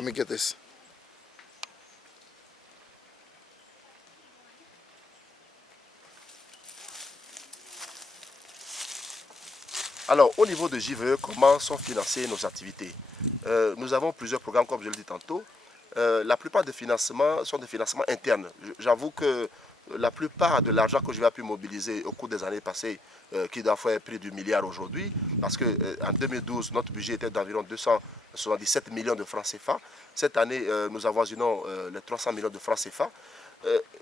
Let me get this. Alors, au niveau de JVE, comment sont financées nos activités? Nous avons plusieurs programmes, comme je le dis tantôt. La plupart des financements sont des financements internes. J'avoue que la plupart de l'argent que je vais pu mobiliser au cours des années passées, qui doit faire près du milliard aujourd'hui, parce qu'en 2012, notre budget était d'environ 277 millions de francs CFA. Cette année, nous avoisinons les 300 millions de francs CFA.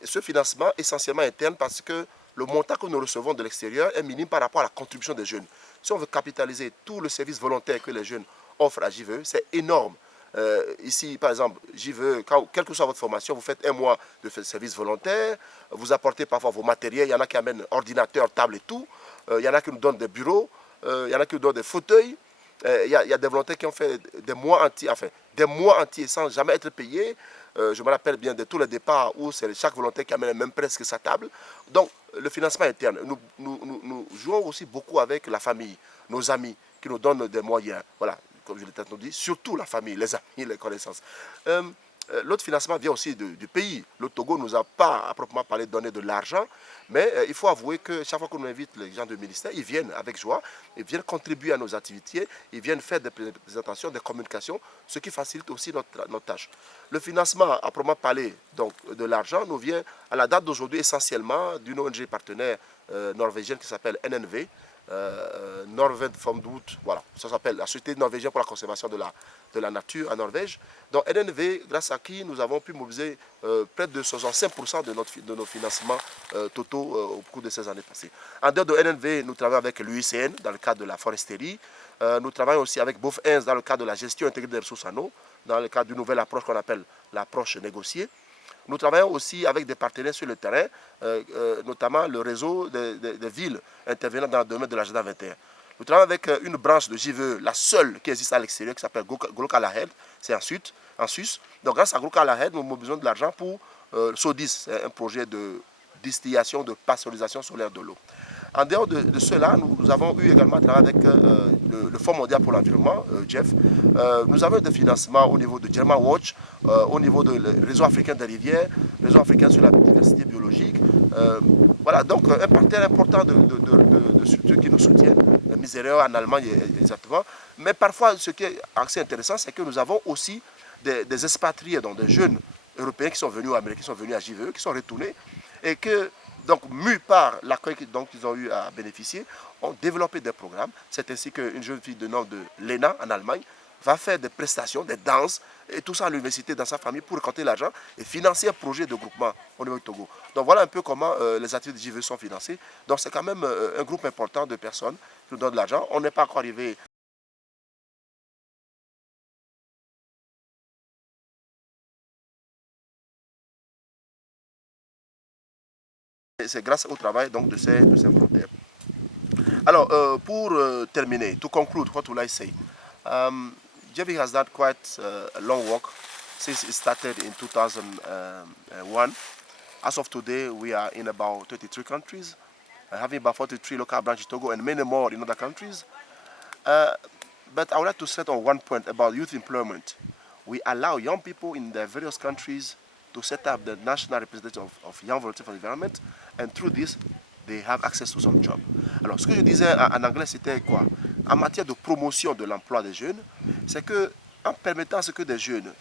Ce financement essentiellement interne parce que le montant que nous recevons de l'extérieur est minime par rapport à la contribution des jeunes. Si on veut capitaliser tout le service volontaire que les jeunes offrent à JVE, c'est énorme. Ici, par exemple, JVE, quelle que soit votre formation, vous faites un mois de service volontaire, vous apportez parfois vos matériels, il y en a qui amènent ordinateur, table et tout, il y en a qui nous donnent des bureaux, il y en a qui nous donnent des fauteuils, il y a des volontaires qui ont fait des mois entiers sans jamais être payés. Je me rappelle bien de tous les départs où c'est chaque volontaire qui amène même presque sa table. Donc, le financement interne, nous jouons aussi beaucoup avec la famille, nos amis qui nous donnent des moyens. Voilà, comme je l'ai dit, surtout la famille, les amis, les connaissances. L'autre financement vient aussi du pays. Le Togo ne nous a pas à proprement parler donné de l'argent, mais il faut avouer que chaque fois qu'on invite les gens du ministère, ils viennent avec joie, ils viennent contribuer à nos activités, ils viennent faire des présentations, des communications, ce qui facilite aussi notre tâche. Le financement à proprement parler donc, de l'argent nous vient à la date d'aujourd'hui essentiellement d'une ONG partenaire norvégienne qui s'appelle NNV, Norvège Fondwood, voilà, ça s'appelle la Société norvégienne pour la conservation de la nature en Norvège. Donc NNV, grâce à qui nous avons pu mobiliser près de 65% de nos financements totaux au cours de ces années passées. En dehors de NNV, nous travaillons avec l'UICN dans le cadre de la foresterie. Nous travaillons aussi avec BOF-15 dans le cadre de la gestion intégrée des ressources en eau, dans le cadre d'une nouvelle approche qu'on appelle l'approche négociée. Nous travaillons aussi avec des partenaires sur le terrain, notamment le réseau des villes intervenant dans le domaine de l'agenda 21. Nous travaillons avec une branche de JVE, la seule qui existe à l'extérieur, qui s'appelle Glokalahed, c'est en Suisse. Donc grâce à Glokalahed, nous mobilisons de l'argent pour SODIS, c'est un projet de distillation, de pasteurisation solaire de l'eau. En dehors de cela, nous avons eu également à travailler avec le Fonds mondial pour l'environnement, Jeff. Nous avons des financements au niveau de German Watch, au niveau du réseau africain des rivières, réseau africain sur la biodiversité biologique. Voilà, donc un partenaire important de structures qui nous soutiennent, Miserio en Allemagne exactement. Mais parfois, ce qui est assez intéressant, c'est que nous avons aussi des expatriés, donc des jeunes européens qui sont venus à Amérique, qui sont venus à JVE, qui sont retournés et que donc, mus par l'accueil qu'ils ont eu à bénéficier, ont développé des programmes. C'est ainsi qu'une jeune fille de nom de Lena, en Allemagne, va faire des prestations, des danses, et tout ça à l'université, dans sa famille, pour récolter l'argent et financer un projet de groupement au niveau du Togo. Donc, voilà un peu comment les activités de JVE sont financées. Donc, c'est quand même un groupe important de personnes qui nous donnent de l'argent. On n'est pas encore arrivé. C'est grâce au travail donc, de ces volontaires. Alors, pour terminer, to conclude, what will I say? JV has done quite a long work since it started in 2001. As of today, we are in about 23 countries, having about 43 local branches in Togo and many more in other countries. But I would like to set on one point about youth employment. We allow young people in their various countries to set up the national representative of Young Volunteers for the Environment, and through this, they have access to some job. Alors, ce que je disais en anglais, c'était quoi? En matière de promotion de l'emploi des jeunes, c'est que en permettant à ce que des jeunes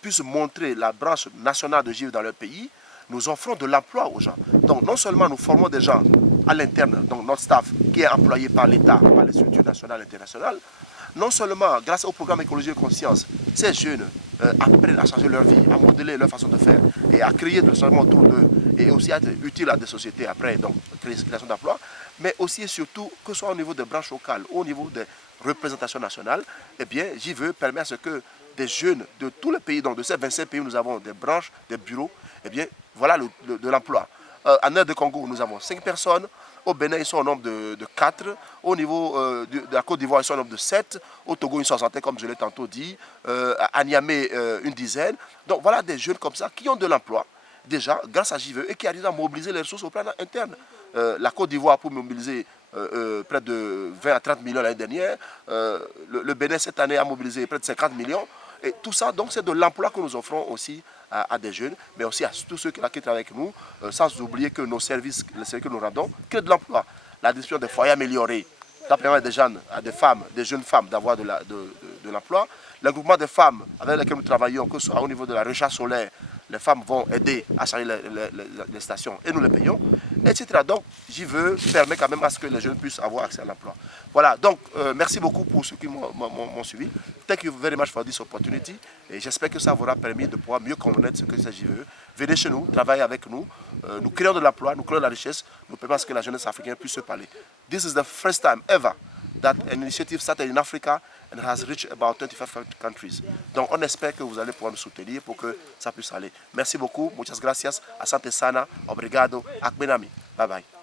puissent montrer la branche nationale de JVE dans leur pays, nous offrons de l'emploi aux gens. Donc, non seulement nous formons des gens à l'interne, donc notre staff qui est employé par l'État, par les structures nationales et internationales, non seulement grâce au programme Écologie et Conscience, ces jeunes apprennent à changer leur vie, à modeler leur façon de faire et à créer de changement autour d'eux et aussi à être utiles à des sociétés après, donc création d'emplois, mais aussi et surtout que ce soit au niveau des branches locales, au niveau des représentations nationales, eh bien, JVE permet à ce que des jeunes de tous les pays, donc de ces 25 pays où nous avons des branches, des bureaux, eh bien, voilà de l'emploi. En Aire de Congo, nous avons 5 personnes. Au Bénin, ils sont au nombre de 4. Au niveau de la Côte d'Ivoire, ils sont au nombre de 7. Au Togo, une soixantaine, comme je l'ai tantôt dit. À Niamey, une dizaine. Donc voilà des jeunes comme ça qui ont de l'emploi, déjà, grâce à JVE, et qui arrivent à mobiliser les ressources au plan interne. La Côte d'Ivoire pour mobiliser près de 20 à 30 millions l'année dernière. Le Bénin, cette année, a mobilisé près de 50 millions. Et tout ça, donc, c'est de l'emploi que nous offrons aussi à des jeunes, mais aussi à tous ceux qui travaillent avec nous, sans oublier que nos services, les services que nous rendons, créent de l'emploi. La distribution des foyers améliorés, ça permet à des femmes, des jeunes femmes d'avoir de l'emploi. Le groupement des femmes avec lesquelles nous travaillons, que ce soit au niveau de la recharge solaire, les femmes vont aider à charger les stations et nous les payons, etc. Donc, j'y veux permet quand même à ce que les jeunes puissent avoir accès à l'emploi. Voilà, donc merci beaucoup pour ceux qui m'ont suivi. Thank you very much for this opportunity. Et j'espère que ça vous aura permis de pouvoir mieux connaître ce que c'est JVE. Venez chez nous, travaillez avec nous. Nous créons de l'emploi, nous créons de la richesse, nous permettons à ce que la jeunesse africaine puisse se parler. This is the first time ever that an initiative started in Africa and has reached about 25 countries. Donc on espère que vous allez pouvoir nous soutenir pour que ça puisse aller. Merci beaucoup, muchas gracias, asante sana, obrigado, akbenami. Bye bye.